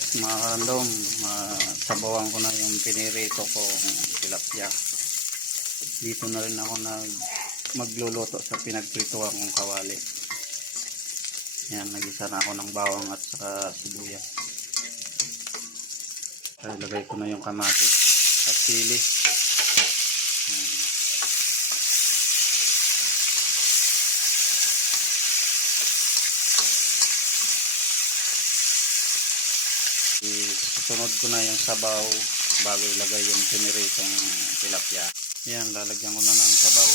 Mga karandom, sabawan ko na yung pinirito kong tilapia. Dito na rin ako magluluto sa pinagprituhan kong kawali. Yan, nagisa na ako ng bawang at saka sibuyas. Lagay ko na yung kamatis at sili. Susunod ko na yung sabaw bago ilagay yung piniritong tilapia. Yan, lalagyan ko na ng sabaw.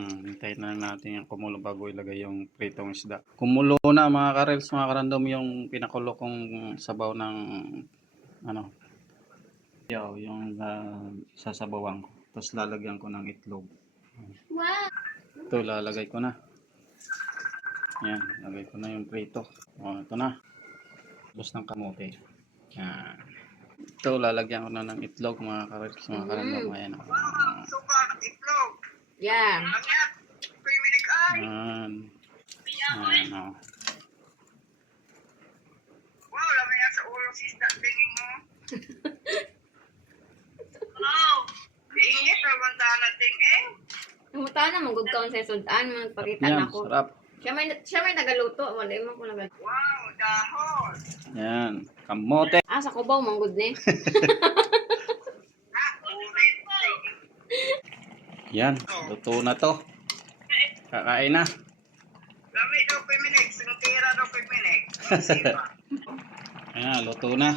Hintayin na natin yung kumulo bago ilagay yung pritong isda. Kumulo na mga karels, mga karandom, yung pinakulo kong sabaw ng yung sasabawan ko. Tapos lalagyan ko ng itlog. Ito, lalagay ko na. Yan, lagay ko na yung prito. Ito na. Tapos ng kamote. Yan. Ito, lalagyan ko na ng itlog, mga karels, mga karandom. Ayan. Itlog. Yeah. Yan. Wow, lamay yan sa ulo si isda tingin mo. Wow. Iingit na banta na tingin. Namuta na, magugkaon sa sudan, magpakita Yan, ako. sarap. Siya may nagaluto, wala mo ko nagaluto. Wow, dahon. Yan, kamote. Sa kubaw, manggod ni. Ulit. Yan, luto na to. Kakain na. Lamay daw 5 minutes. Ang tira daw 5 minutes. Sipa. Ayan, luto na.